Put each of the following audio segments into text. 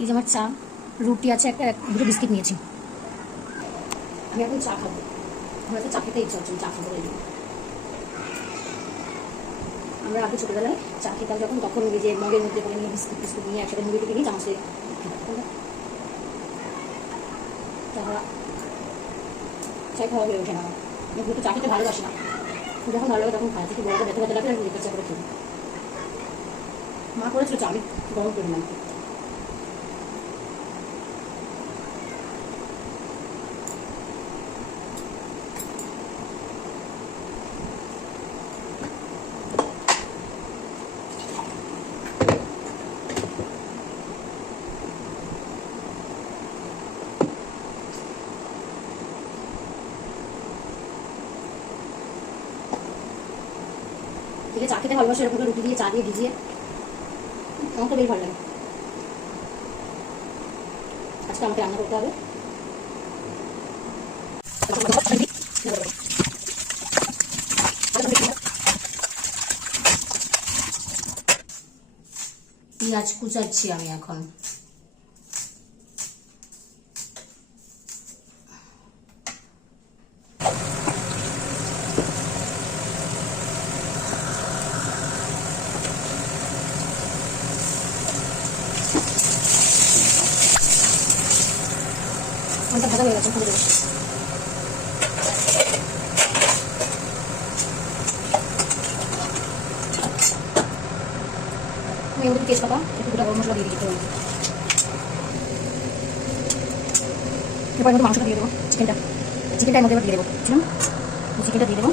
এই যে আমার চা, রুটি আছে, দুটো বিস্কিট নিয়েছি। আমি এখন চা খাবো। আমার তো চা খেতে ইচ্ছা হচ্ছে, চা খাবো। আমরা আগে ছোটোবেলায় চা খেতাম যখন, তখন ওই যে মগের মধ্যে করে নিয়ে বিস্কুট নিয়ে একসাথে মুড়ি টুকে নিয়ে চামচে চাই খাওয়া হয়ে ওঠে না। আমি কিন্তু চা খেতে ভালোবাসি না, যখন ভালো লাগে তখন খাই। থেকে বড়টা ব্যথা ব্যথা লাগলে আমি লিকার চা করে খেলি। মা করেছিল চা, আমি গরম করি না। চা খেতে ভালোবাসে, এরকম রুটি দিয়ে চা দিয়ে ভিজিয়ে আমার তো বেশ ভালো লাগে। আজকে আমাকে রান্না করতে হবে। পেঁয়াজ কুচাচ্ছি আমি এখন। ভাজা হয়ে গেছে, খুলে দেবো। আমি ওদের তেজপাতা একটু গোটা গরম মশলা দিয়ে দিচ্ছি। এবার মধ্যে মাংসটা দিয়ে দেবো, চিকেনটার মধ্যে এবার দিয়ে দেবো। চিকেনটা দিয়ে দেবো।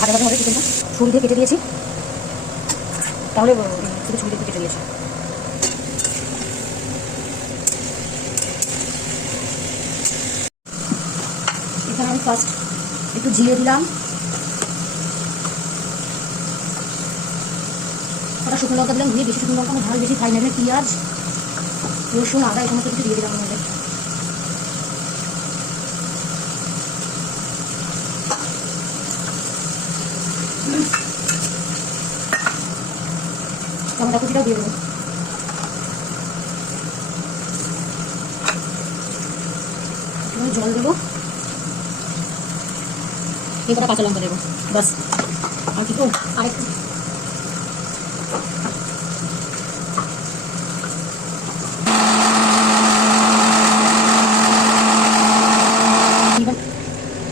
ভাজা ভাজা হবে চিকেনটা, ছুরি দিয়ে কেটে দিয়েছি, তাহলে শুধু ছুরি দিয়ে কেটে দিয়েছি। এখানে আমি ফার্স্ট একটু জিরে দিলাম, ওটা শুকনো লঙ্কা দিলাম, দিয়ে বেশি শুকনো লঙ্কা আমি ঝাল বেশি খাই না। পেঁয়াজ রসুন আদা এই সমস্ত কিছু দিয়ে দিলাম আমাদের। টমেটো কুচিটাও দিয়ে দেবো। জল দেবো, এই কটা কাঁচা লঙ্কা দেবো, বাস। আর কি আরেকটু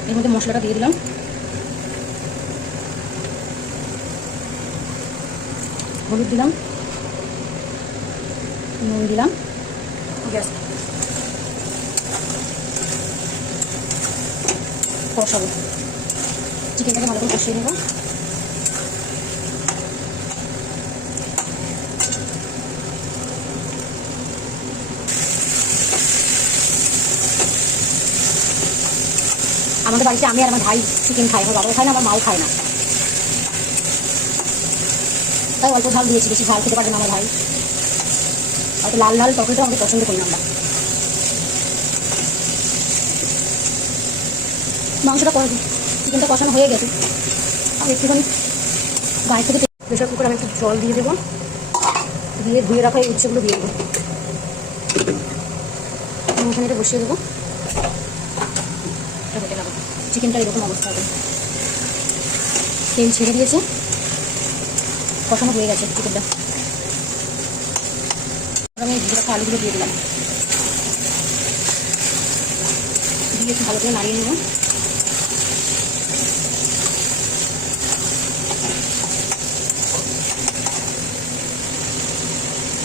এর মধ্যে মশলাটা দিয়ে দিলাম। হলুদ দিলাম, নুন দিলাম, গ্যাস কষাবো। চিকেনটাকে ভালো করে কষিয়ে নেবো। আমাদের বাড়িতে আমি আর আমার ভাই চিকেন খাই, আমার বাবাও খায় না, আমার মাও খায় না, তাই অল্প ঝাল দিয়েছি, বেশি ঝাল খেতে পারবে না আমার ভাই। হয়তো লাল লাল তরকারিটা আমাকে পছন্দ করি না আমরা। মাংসটা চিকেনটা কষানো হয়ে গেছে, আর একটুখানি গায়ে থেকে প্রেশার কুকারে আমি একটু জল দিয়ে দেবো, দিয়ে ধুয়ে রাখা এই উচ্ছেগুলো দিয়ে দেবো। ওখানে এটা বসিয়ে দেবো, এটা হতে লাগবে। চিকেনটা এরকম অবস্থা হবে, তেল ছেড়ে দিয়েছে, কষানো হয়ে গেছে চিকেনটা। আমি ভেজে রাখা আলুগুলো দিয়ে দিলাম, দিয়ে একটু ভালো করে নাড়িয়ে নেব।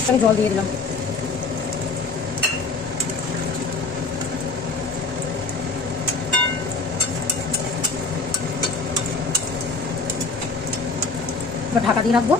আমি জল দিয়ে দিলাম। এবার ঢাকা দিয়ে রাখবো।